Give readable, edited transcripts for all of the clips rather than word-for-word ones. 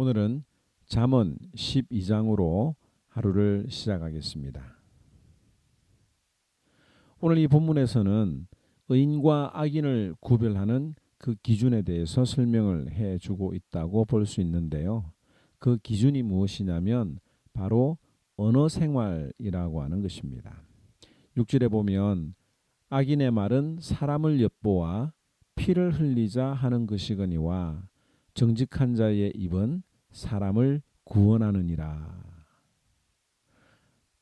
오늘은 잠언 12장으로 하루를 시작하겠습니다. 오늘 이 본문에서는 의인과 악인을 구별하는 그 기준에 대해서 설명을 해주고 있다고 볼 수 있는데요. 그 기준이 무엇이냐면 바로 언어 생활이라고 하는 것입니다. 6절에 보면 악인의 말은 사람을 엿보아 피를 흘리자 하는 것이거니와 정직한 자의 입은 사람을 구원하느니라.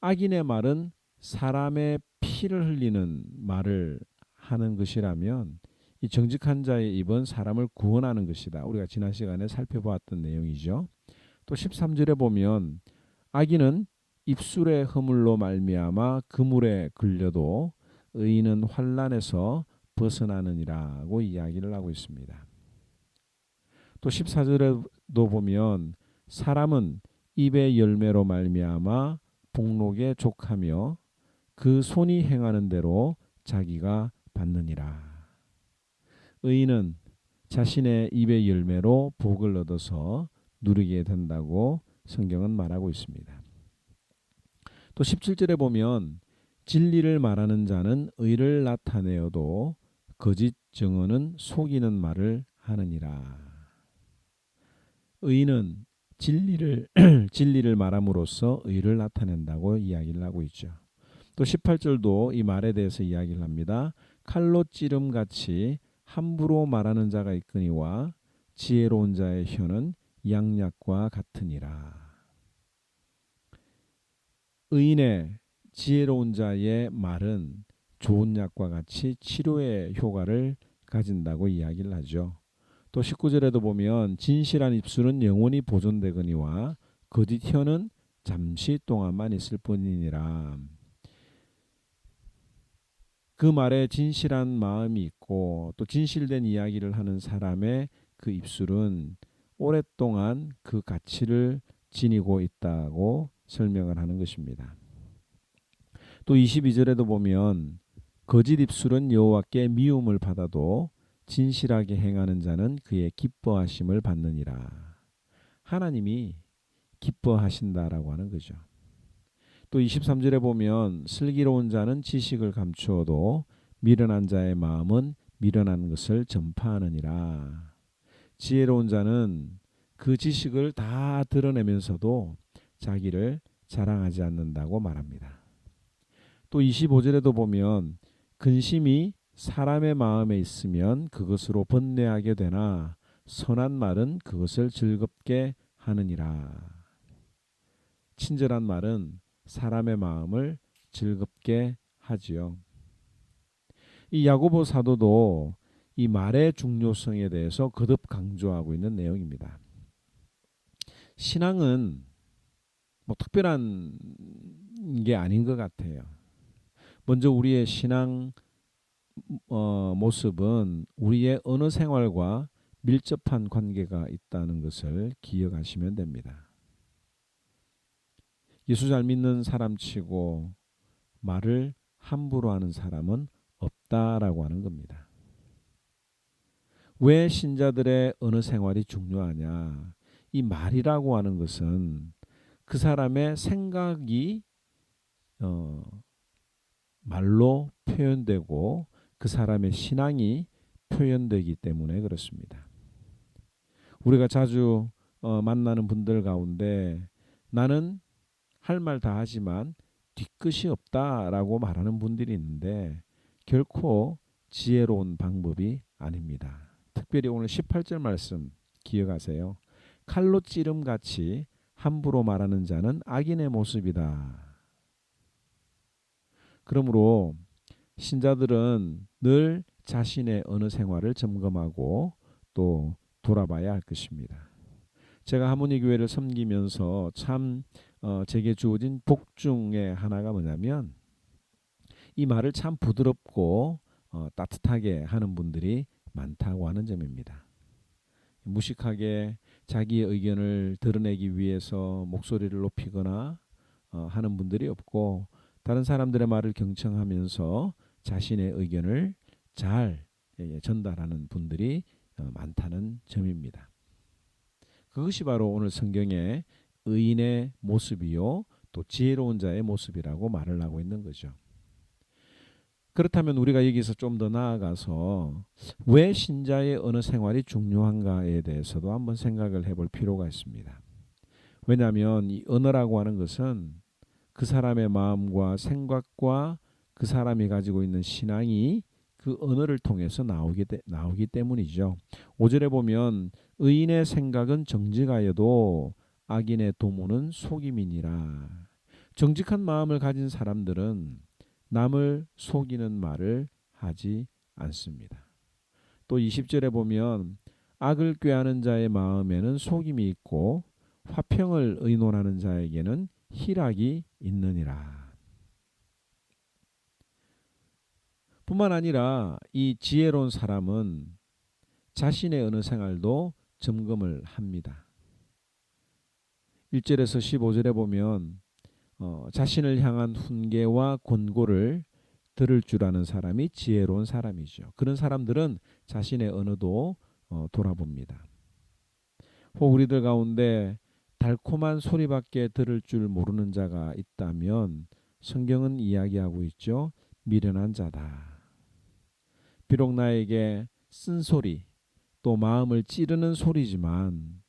악인의 말은 사람의 피를 흘리는 말을 하는 것이라면 이 정직한 자의 입은 사람을 구원하는 것이다. 우리가 지난 시간에 살펴보았던 내용이죠. 또 13절에 보면 악인은 입술의 허물로 말미암아 그물에 걸려도 의인은 환난에서 벗어나느니라고 이야기를 하고 있습니다. 또 14절에도 보면 사람은 입의 열매로 말미암아 복록에 족하며 그 손이 행하는 대로 자기가 받느니라. 의인은 자신의 입의 열매로 복을 얻어서 누리게 된다고 성경은 말하고 있습니다. 또 17절에 보면 진리를 말하는 자는 의를 나타내어도 거짓 증언은 속이는 말을 하느니라. 의인은 진리를 말함으로써 의를 나타낸다고 이야기를 하고 있죠. 또 18절도 이 말에 대해서 이야기를 합니다. 칼로 찌름같이 함부로 말하는 자가 있거니와 지혜로운 자의 혀는 양약과 같으니라. 의인의 지혜로운 자의 말은 좋은 약과 같이 치료의 효과를 가진다고 이야기를 하죠. 또 19절에도 보면 진실한 입술은 영원히 보존되거니와 거짓 혀는 잠시 동안만 있을 뿐이니라. 그 말에 진실한 마음이 있고 또 진실된 이야기를 하는 사람의 그 입술은 오랫동안 그 가치를 지니고 있다고 설명을 하는 것입니다. 또 22절에도 보면 거짓 입술은 여호와께 미움을 받아도 진실하게 행하는 자는 그의 기뻐하심을 받느니라. 하나님이 기뻐하신다라고 하는 거죠. 또 23절에 보면 슬기로운 자는 지식을 감추어도 미련한 자의 마음은 미련한 것을 전파하느니라. 지혜로운 자는 그 지식을 다 드러내면서도 자기를 자랑하지 않는다고 말합니다. 또 25절에도 보면 근심이 사람의 마음에 있으면 그것으로 번뇌하게 되나 선한 말은 그것을 즐겁게 하느니라. 친절한 말은 사람의 마음을 즐겁게 하지요. 이 야고보 사도도 이 말의 중요성에 대해서 거듭 강조하고 있는 내용입니다. 신앙은 뭐 특별한 게 아닌 것 같아요. 먼저 우리의 신앙 모습은 우리의 언어 생활과 밀접한 관계가 있다는 것을 기억하시면 됩니다. 예수 잘 믿는 사람치고 말을 함부로 하는 사람은 없다라고 하는 겁니다. 왜 신자들의 언어 생활이 중요하냐? 이 말이라고 하는 것은 그 사람의 생각이 말로 표현되고 그 사람의 신앙이 표현되기 때문에 그렇습니다. 우리가 자주 만나는 분들 가운데 나는 할 말 다 하지만 뒤끝이 없다라고 말하는 분들이 있는데 결코 지혜로운 방법이 아닙니다. 특별히 오늘 18절 말씀 기억하세요. 칼로 찌름같이 함부로 말하는 자는 악인의 모습이다. 그러므로 신자들은 늘 자신의 언어 생활을 점검하고 또 돌아봐야 할 것입니다. 제가 하모니 교회를 섬기면서 참 제게 주어진 복 중에 하나가 뭐냐면 이 말을 참 부드럽고 따뜻하게 하는 분들이 많다고 하는 점입니다. 무식하게 자기의 의견을 드러내기 위해서 목소리를 높이거나 하는 분들이 없고 다른 사람들의 말을 경청하면서 자신의 의견을 잘 전달하는 분들이 많다는 점입니다. 그것이 바로 오늘 성경의 의인의 모습이요 또 지혜로운 자의 모습이라고 말을 하고 있는 거죠. 그렇다면 우리가 여기서 좀 더 나아가서 왜 신자의 언어 생활이 중요한가에 대해서도 한번 생각을 해볼 필요가 있습니다. 왜냐하면 이 언어라고 하는 것은 그 사람의 마음과 생각과 그 사람이 가지고 있는 신앙이 그 언어를 통해서 나오기 때문이죠. 5절에 보면 의인의 생각은 정직하여도 악인의 도모는 속임이니라. 정직한 마음을 가진 사람들은 남을 속이는 말을 하지 않습니다. 또 20절에 보면 악을 꾀하는 자의 마음에는 속임이 있고 화평을 의논하는 자에게는 희락이 있느니라. 뿐만 아니라 이 지혜로운 사람은 자신의 언어 생활도 점검을 합니다. 1절에서 15절에 보면 자신을 향한 훈계와 권고를 들을 줄 아는 사람이 지혜로운 사람이죠. 그런 사람들은 자신의 언어도 돌아봅니다. 혹 우리들 가운데 달콤한 소리밖에 들을 줄 모르는 자가 있다면 성경은 이야기하고 있죠. 미련한 자다. 비록 나에게 쓴소리 또 마음을 찌르는 소리지만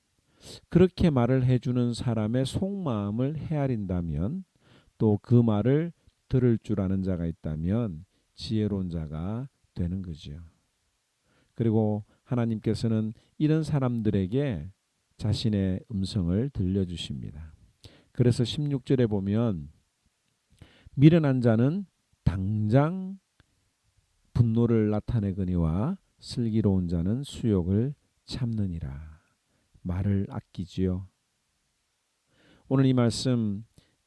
그렇게 말을 해주는 사람의 속마음을 헤아린다면 또 그 말을 들을 줄 아는 자가 있다면 지혜로운 자가 되는 거죠. 그리고 하나님께서는 이런 사람들에게 자신의 음성을 들려주십니다. 그래서 16절에 보면 미련한 자는 당장 분노를 나타내거니와 슬기로운 자는 수욕을 참느니라. 말을 아끼지요. 오늘 이 말씀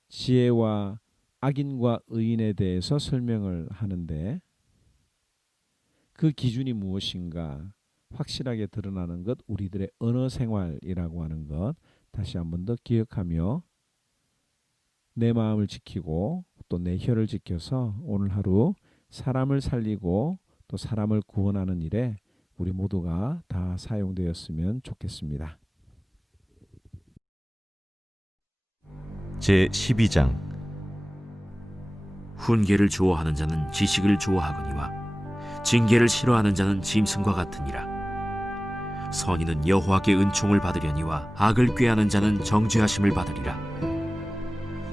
지혜와 악인과 의인에 대해서 설명을 하는데 그 기준이 무엇인가 확실하게 드러나는 것 우리들의 언어 생활이라고 하는 것 다시 한 번 더 기억하며 내 마음을 지키고 또 내 혀를 지켜서 오늘 하루 사람을 살리고 또 사람을 구원하는 일에 우리 모두가 다 사용되었으면 좋겠습니다. 제12장 훈계를 좋아하는 자는 지식을 좋아하거니와 징계를 싫어하는 자는 짐승과 같으니라. 선인은 여호와께 은총을 받으려니와 악을 꾀하는 자는 정죄하심을 받으리라.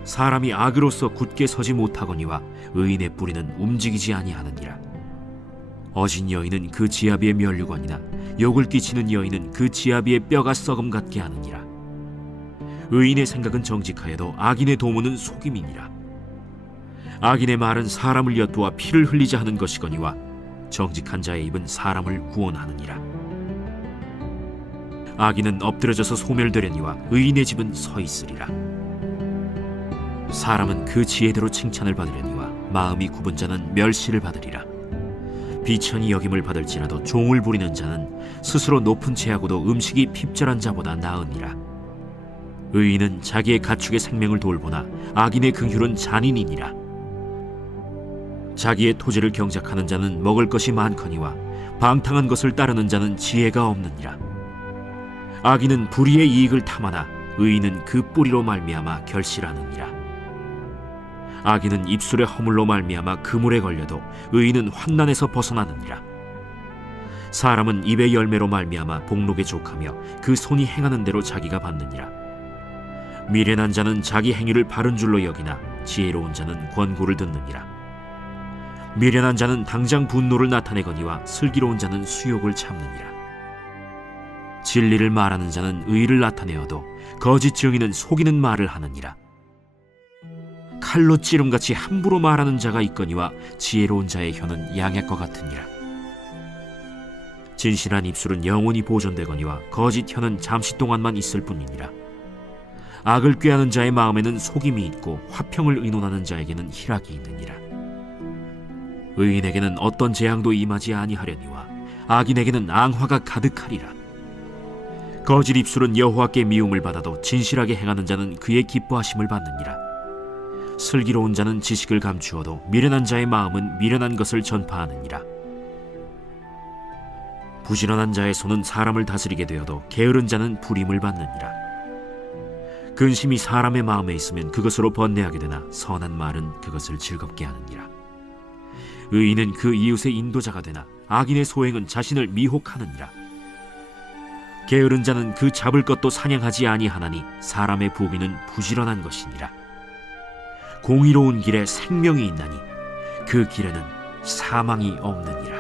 사람이 악으로서 굳게 서지 못하거니와 의인의 뿌리는 움직이지 아니하느니라. 어진 여인은 그 지아비의 면류관이나 욕을 끼치는 여인은 그 지아비의 뼈가 썩음 같게 하느니라. 의인의 생각은 정직하여도 악인의 도모는 속임이니라. 악인의 말은 사람을 엿보아 피를 흘리자 하는 것이거니와 정직한 자의 입은 사람을 구원하느니라. 악인은 엎드려져서 소멸되려니와 의인의 집은 서 있으리라. 사람은 그 지혜대로 칭찬을 받으려니와 마음이 굽은 자는 멸시를 받으리라. 비천히 여김을 받을지라도 종을 부리는 자는 스스로 높은 채하고도 음식이 핍절한 자보다 나으니라. 의인은 자기의 가축의 생명을 돌보나 악인의 긍휼은 잔인이니라. 자기의 토지를 경작하는 자는 먹을 것이 많거니와 방탕한 것을 따르는 자는 지혜가 없느니라. 악인은 불의의 이익을 탐하나 의인은 그 뿌리로 말미암아 결실하느니라. 악인은 입술의 허물로 말미암아 그물에 걸려도 의인은 환난에서 벗어나느니라. 사람은 입의 열매로 말미암아 복록에 족하며 그 손이 행하는 대로 자기가 받느니라. 미련한 자는 자기 행위를 바른 줄로 여기나 지혜로운 자는 권고를 듣느니라. 미련한 자는 당장 분노를 나타내거니와 슬기로운 자는 수욕을 참느니라. 진리를 말하는 자는 의를 나타내어도 거짓 증인은 속이는 말을 하느니라. 칼로 찌름같이 함부로 말하는 자가 있거니와 지혜로운 자의 혀는 양약과 같으니라. 진실한 입술은 영원히 보존되거니와 거짓 혀는 잠시 동안만 있을 뿐이니라. 악을 꾀하는 자의 마음에는 속임이 있고 화평을 의논하는 자에게는 희락이 있느니라. 의인에게는 어떤 재앙도 임하지 아니하려니와 악인에게는 앙화가 가득하리라. 거짓 입술은 여호와께 미움을 받아도 진실하게 행하는 자는 그의 기뻐하심을 받느니라. 슬기로운 자는 지식을 감추어도 미련한 자의 마음은 미련한 것을 전파하느니라. 부지런한 자의 손은 사람을 다스리게 되어도 게으른 자는 불임을 받느니라. 근심이 사람의 마음에 있으면 그것으로 번뇌하게 되나 선한 말은 그것을 즐겁게 하느니라. 의인은 그 이웃의 인도자가 되나 악인의 소행은 자신을 미혹하느니라. 게으른 자는 그 잡을 것도 사냥하지 아니하나니 사람의 부귀는 부지런한 것이니라. 공의로운 길에 생명이 있나니 그 길에는 사망이 없느니라.